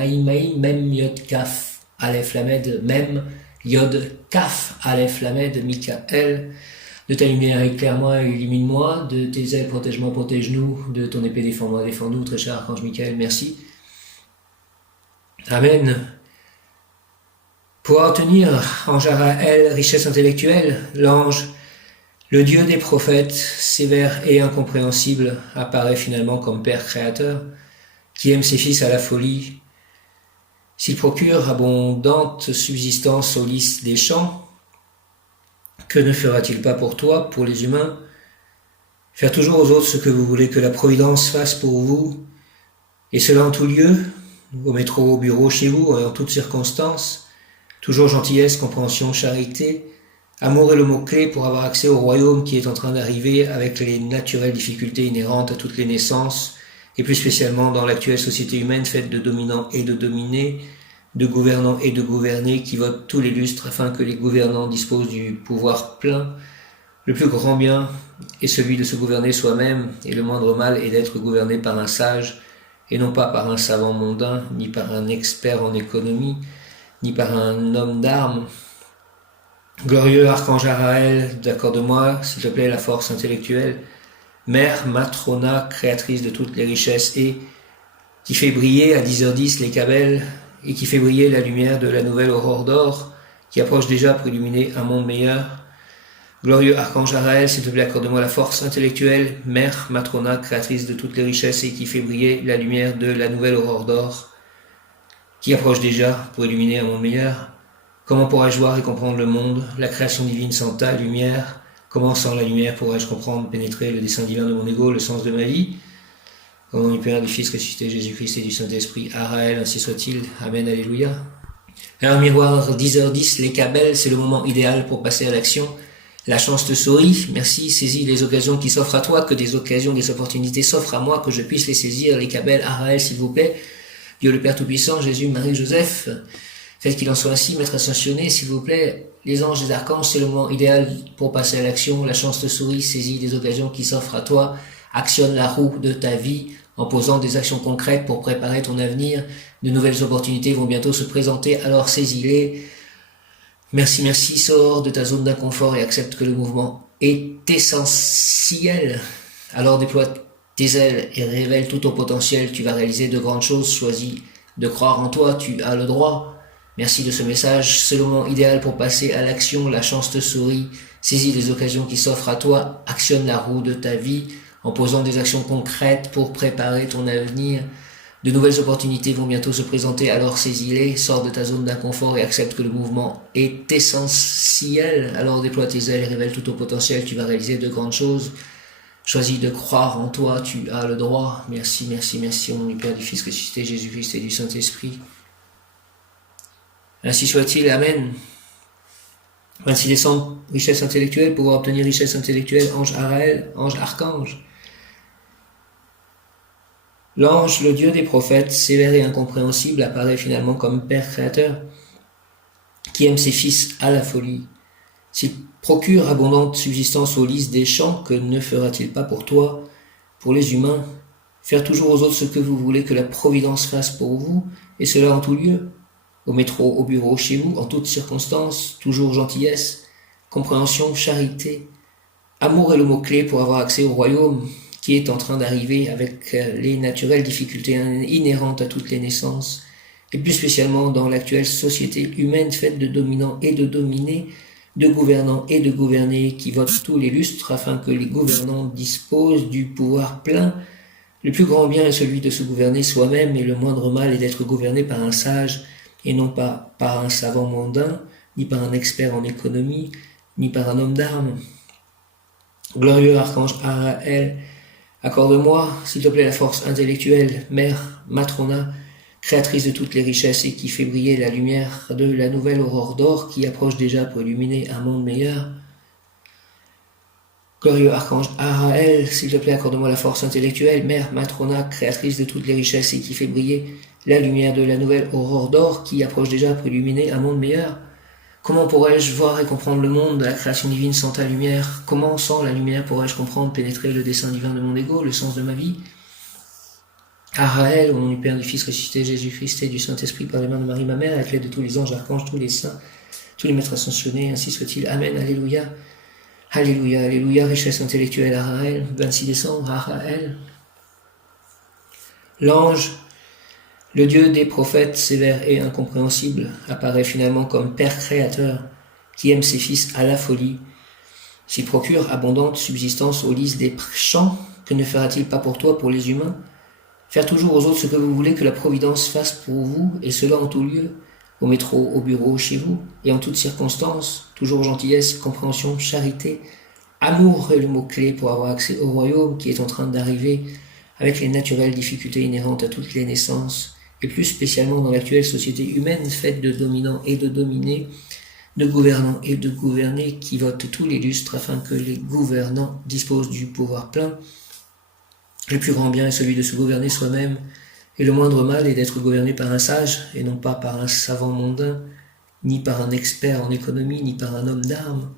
Mem Yod Kaf Aleph Lamed, Mem Yod Kaf Aleph Lamed, Michael. De ta lumière éclaire-moi et illumine-moi, de tes ailes protège-moi, protège-nous, de ton épée défends-moi, défends-nous, très cher archange Michael, merci. Amen. Pour obtenir, ange Araël, richesse intellectuelle, l'ange, le Dieu des prophètes, sévère et incompréhensible, apparaît finalement comme Père créateur, qui aime ses fils à la folie. S'il procure abondante subsistance aux lys des champs, que ne fera-t-il pas pour toi, pour les humains? Faire toujours aux autres ce que vous voulez que la Providence fasse pour vous, et cela en tout lieu, au métro, au bureau, chez vous, en toutes circonstances. Toujours gentillesse, compréhension, charité. Amour est le mot-clé pour avoir accès au royaume qui est en train d'arriver avec les naturelles difficultés inhérentes à toutes les naissances, et plus spécialement dans l'actuelle société humaine faite de dominants et de dominés, de gouvernants et de gouvernés qui votent tous les lustres afin que les gouvernants disposent du pouvoir plein. Le plus grand bien est celui de se gouverner soi-même, et le moindre mal est d'être gouverné par un sage, et non pas par un savant mondain, ni par un expert en économie, ni par un homme d'armes. Glorieux archange Araël, accorde-moi, s'il te plaît, la force intellectuelle, mère matrona, créatrice de toutes les richesses, et qui fait briller à 10h10 les cabelles, et qui fait briller la lumière de la nouvelle aurore d'or, qui approche déjà pour illuminer un monde meilleur. Glorieux archange Araël, s'il te plaît, accorde-moi la force intellectuelle, mère matrona, créatrice de toutes les richesses, et qui fait briller la lumière de la nouvelle aurore d'or, qui approche déjà pour illuminer un monde meilleur. Comment pourrais-je voir et comprendre le monde, la création divine sans ta lumière? Comment sans la lumière pourrais-je comprendre, pénétrer le dessein divin de mon ego, le sens de ma vie? Au nom du Père, du Fils, ressuscité, Jésus-Christ et du Saint-Esprit, Araël, ainsi soit-il. Amen, alléluia. Un miroir, 10h10, les cabelles, c'est le moment idéal pour passer à l'action. La chance te sourit, merci, saisis les occasions qui s'offrent à toi, que des occasions, des opportunités s'offrent à moi, que je puisse les saisir, les cabelles, Araël, s'il vous plaît. Dieu le Père Tout-Puissant, Jésus, Marie, Joseph, faites qu'il en soit ainsi, Maître Ascensionné, s'il vous plaît. Les anges, les archanges, c'est le moment idéal pour passer à l'action. La chance te sourit, saisis les occasions qui s'offrent à toi, actionne la roue de ta vie en posant des actions concrètes pour préparer ton avenir. De nouvelles opportunités vont bientôt se présenter, alors saisis-les. Merci, merci, sors de ta zone d'inconfort et accepte que le mouvement est essentiel. Alors déploie tes ailes et révèle tout ton potentiel, tu vas réaliser de grandes choses, choisis de croire en toi, tu as le droit. Merci de ce message, c'est le moment idéal pour passer à l'action, la chance te sourit, saisis les occasions qui s'offrent à toi, actionne la roue de ta vie en posant des actions concrètes pour préparer ton avenir. De nouvelles opportunités vont bientôt se présenter, alors saisis-les, sors de ta zone d'inconfort et accepte que le mouvement est essentiel. Alors déploie tes ailes et révèle tout ton potentiel, tu vas réaliser de grandes choses. Choisis de croire en toi, tu as le droit. Merci, merci, merci, au nom du Père, du Fils, ressuscité, Jésus-Christ et du Saint-Esprit. Ainsi soit-il, Amen. 26 décembre, richesse intellectuelle, pouvoir obtenir richesse intellectuelle, ange Araël, ange archange. L'ange, le Dieu des prophètes, sévère et incompréhensible, apparaît finalement comme Père créateur, qui aime ses fils à la folie. S'il procure abondante subsistance aux lys des champs, que ne fera-t-il pas pour toi, pour les humains? Faire toujours aux autres ce que vous voulez que la Providence fasse pour vous, et cela en tout lieu, au métro, au bureau, chez vous, en toutes circonstances, toujours gentillesse, compréhension, charité. Amour est le mot-clé pour avoir accès au royaume qui est en train d'arriver avec les naturelles difficultés inhérentes à toutes les naissances, et plus spécialement dans l'actuelle société humaine faite de dominants et de dominés, de gouvernants et de gouvernés qui votent tous les lustres afin que les gouvernants disposent du pouvoir plein. Le plus grand bien est celui de se gouverner soi-même, et le moindre mal est d'être gouverné par un sage, et non pas par un savant mondain, ni par un expert en économie, ni par un homme d'armes. Glorieux archange Araël, accorde-moi, s'il te plaît, la force intellectuelle, mère matrona, créatrice de toutes les richesses et qui fait briller la lumière de la nouvelle aurore d'or qui approche déjà pour illuminer un monde meilleur. Glorieux archange Araël, s'il te plaît, accorde-moi la force intellectuelle, mère matrona, créatrice de toutes les richesses et qui fait briller la lumière de la nouvelle aurore d'or qui approche déjà pour illuminer un monde meilleur. Comment pourrais-je voir et comprendre le monde, la création divine sans ta lumière? Comment, sans la lumière, pourrais-je comprendre, pénétrer le dessein divin de mon ego, le sens de ma vie? Araël, au nom du Père, du Fils, ressuscité, Jésus-Christ et du Saint-Esprit, par les mains de Marie, ma mère, avec l'aide de tous les anges, archanges, tous les saints, tous les maîtres ascensionnés, ainsi soit-il. Amen, alléluia. Alléluia, alléluia, richesse intellectuelle, Araël, 26 décembre, Araël. L'ange, le Dieu des prophètes, sévère et incompréhensible, apparaît finalement comme Père créateur, qui aime ses fils à la folie. S'il procure abondante subsistance aux lys des champs, que ne fera-t-il pas pour toi, pour les humains? Faire toujours aux autres ce que vous voulez que la Providence fasse pour vous, et cela en tout lieu, au métro, au bureau, chez vous, et en toutes circonstances, toujours gentillesse, compréhension, charité. Amour est le mot-clé pour avoir accès au royaume qui est en train d'arriver avec les naturelles difficultés inhérentes à toutes les naissances, et plus spécialement dans l'actuelle société humaine faite de dominants et de dominés, de gouvernants et de gouvernés qui votent tous les lustres afin que les gouvernants disposent du pouvoir plein. Le plus grand bien est celui de se gouverner soi-même, et le moindre mal est d'être gouverné par un sage, et non pas par un savant mondain, ni par un expert en économie, ni par un homme d'armes.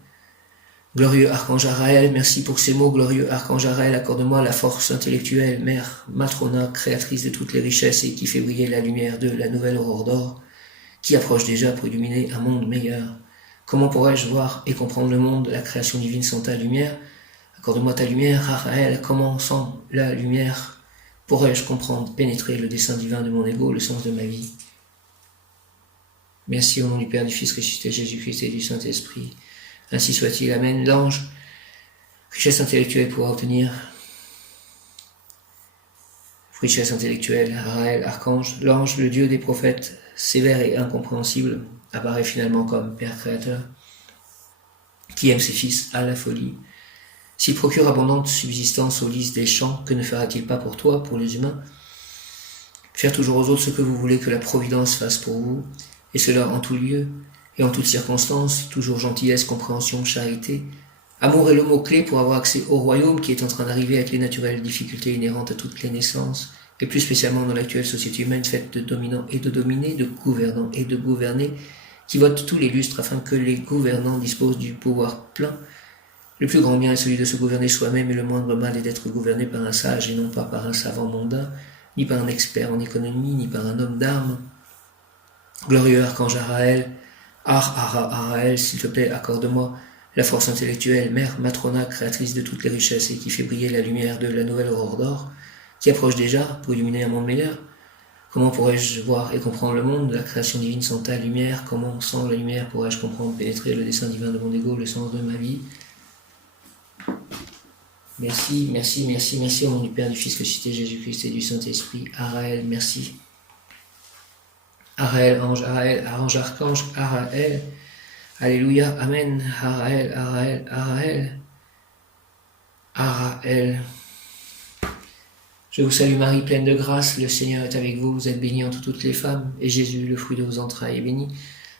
Glorieux Archange Araël, merci pour ces mots. Glorieux Archange Araël, accorde-moi la force intellectuelle, Mère Matrona, créatrice de toutes les richesses et qui fait briller la lumière de la nouvelle aurore d'or, qui approche déjà pour illuminer un monde meilleur. Comment pourrais-je voir et comprendre le monde, la création divine sans ta lumière? Accorde-moi ta lumière, Araël, comment sans la lumière pourrais-je comprendre, pénétrer le dessein divin de mon ego, le sens de ma vie? Merci au nom du Père, du Fils ressuscité, Jésus-Christ et du Saint-Esprit. Ainsi soit-il, Amen. L'ange, richesse intellectuelle pour obtenir, richesse intellectuelle, Araël, archange, l'ange, le Dieu des prophètes, sévère et incompréhensible, apparaît finalement comme Père créateur, qui aime ses fils à la folie. S'il procure abondante subsistance aux lys des champs, que ne fera-t-il pas pour toi, pour les humains? Faire toujours aux autres ce que vous voulez que la Providence fasse pour vous, et cela en tout lieu, et en toutes circonstances, toujours gentillesse, compréhension, charité. Amour est le mot-clé pour avoir accès au royaume qui est en train d'arriver avec les naturelles difficultés inhérentes à toutes les naissances, et plus spécialement dans l'actuelle société humaine faite de dominants et de dominés, de gouvernants et de gouvernés, qui votent tous les lustres afin que les gouvernants disposent du pouvoir plein. Le plus grand bien est celui de se gouverner soi-même, et le moindre mal est d'être gouverné par un sage et non pas par un savant mondain, ni par un expert en économie, ni par un homme d'armes. Glorieux Archange Araël, Araël, s'il te plaît, accorde-moi la force intellectuelle, Mère Matrona, créatrice de toutes les richesses et qui fait briller la lumière de la nouvelle aurore d'or, qui approche déjà pour illuminer un monde meilleur. Comment pourrais-je voir et comprendre le monde, la création divine sans ta lumière? Comment, sans la lumière, pourrais-je comprendre, pénétrer le dessein divin de mon ego, le sens de ma vie? Merci, merci, merci, merci au nom du Père, du Fils ressuscité, Jésus-Christ et du Saint-Esprit. Araël, merci. Araël, ange, archange, Araël. Alléluia, Amen. Araël, Araël, Araël. Araël. Je vous salue Marie, pleine de grâce, le Seigneur est avec vous, vous êtes bénie entre toutes les femmes, et Jésus, le fruit de vos entrailles, est béni.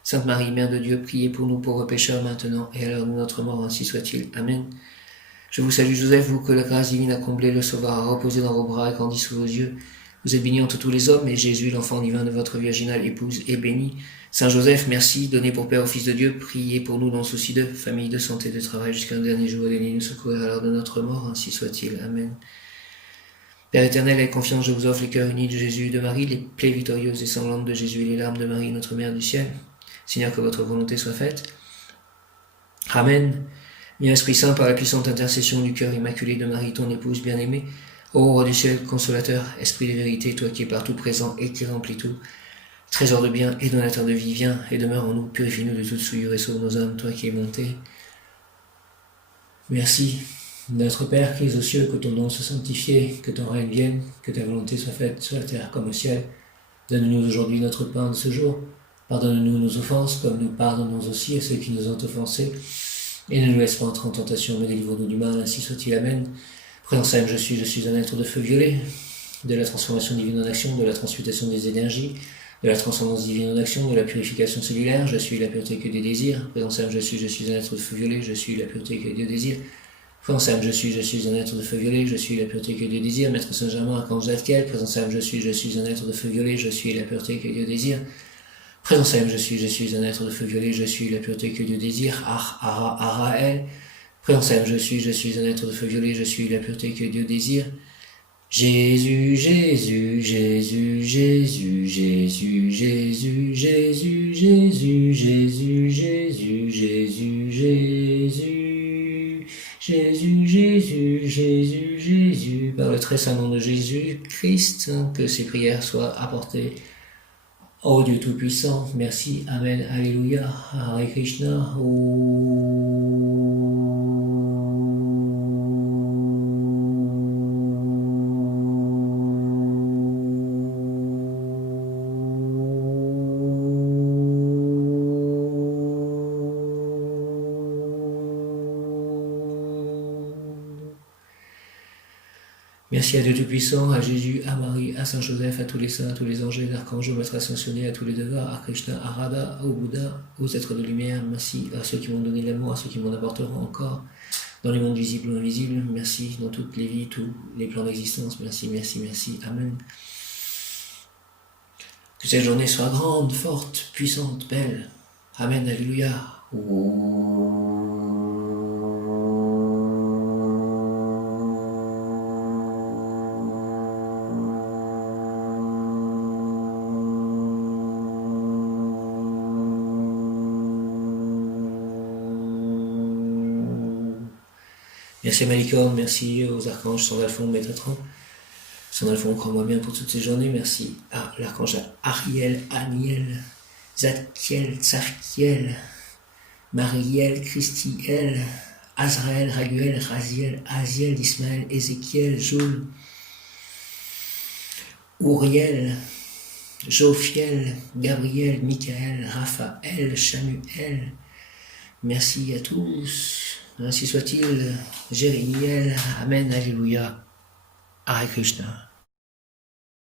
Sainte Marie, Mère de Dieu, priez pour nous pauvres pécheurs maintenant et à l'heure de notre mort, ainsi soit-il. Amen. Je vous salue Joseph, vous que la grâce divine a comblé, le Sauveur a reposé dans vos bras et grandi sous vos yeux. Vous êtes bénie entre tous les hommes, et Jésus, l'enfant divin de votre virginale épouse, est béni. Saint Joseph, merci, donné pour Père au Fils de Dieu, priez pour nous dans le souci de famille, de santé, de travail, jusqu'à un dernier jour, et nous secourir à l'heure de notre mort, ainsi soit-il. Amen. Père éternel, avec confiance, je vous offre les cœurs unis de Jésus et de Marie, les plaies victorieuses et sanglantes de Jésus et les larmes de Marie, notre Mère du ciel. Seigneur, que votre volonté soit faite. Amen. Bien Esprit Saint, par la puissante intercession du cœur immaculé de Marie, ton épouse bien-aimée, ô roi du ciel, consolateur, esprit de vérité, toi qui es partout présent et qui remplis tout, trésor de bien et donateur de vie, viens et demeure en nous, purifie-nous de toute souillure et sauve nos âmes, toi qui es monté. Merci, notre Père qui es aux cieux, que ton nom soit sanctifié, que ton règne vienne, que ta volonté soit faite sur la terre comme au ciel. Donne-nous aujourd'hui notre pain de ce jour. Pardonne-nous nos offenses, comme nous pardonnons aussi à ceux qui nous ont offensés. Et ne nous laisse pas entrer en tentation, mais délivre-nous du mal, ainsi soit-il. Amen. Présent Saint, je suis un être de feu violet, de la transformation divine en action, de la transmutation des énergies, de la transcendance divine en action, de la purification cellulaire, je suis la pureté que Dieu désire. Présent Saint, je suis un être de feu violet, je suis la pureté que Dieu désire. Présent Saint, je suis un être de feu violet, je suis la pureté que Dieu désire. Maître Saint-Germain, Archange Zadkiel, présent Saint, je suis un être de feu violet, je suis la pureté que Dieu désire. Présent Saint, je suis un être de feu violet, je suis la pureté que Dieu désire. Araël. Présent Saint, je suis un être de feu violet, je suis la pureté que Dieu désire. Jésus, Jésus, Jésus, Jésus, Jésus, Jésus, Jésus, Jésus, Jésus, Jésus, Jésus, Jésus, Jésus, Jésus, Jésus, Jésus, par le très saint nom de Jésus-Christ, que ces prières soient apportées au Dieu Tout-Puissant. Merci, Amen, Alléluia, Hare Krishna, Merci à Dieu Tout-Puissant, à Jésus, à Marie, à Saint Joseph, à tous les saints, à tous les anges, les archanges, aux maîtres ascensionnés, à tous les devas, à Krishna, à Radha, au Bouddha, aux êtres de lumière. Merci à ceux qui m'ont donné l'amour, à ceux qui m'en apporteront encore, dans les mondes visibles ou invisibles. Merci dans toutes les vies, tous les plans d'existence. Merci, merci, merci. Amen. Que cette journée soit grande, forte, puissante, belle. Amen, alléluia. Merci à Malicorne, merci aux archanges Sandalphon, Métatron. Sandalphon, crois-moi bien pour toutes ces journées. Merci à l'archange Ariel, Aniel, Zadkiel, Tsarkiel, Mariel, Christiel, Azraël, Raguel, Raziel, Aziel, Ismaël, Ézéchiel, Joul, Uriel, Jophiel, Gabriel, Michael, Raphaël, Chamuel. Merci à tous. Ainsi soit-il. Jérémiel. Amen. Alléluia. Hare Krishna.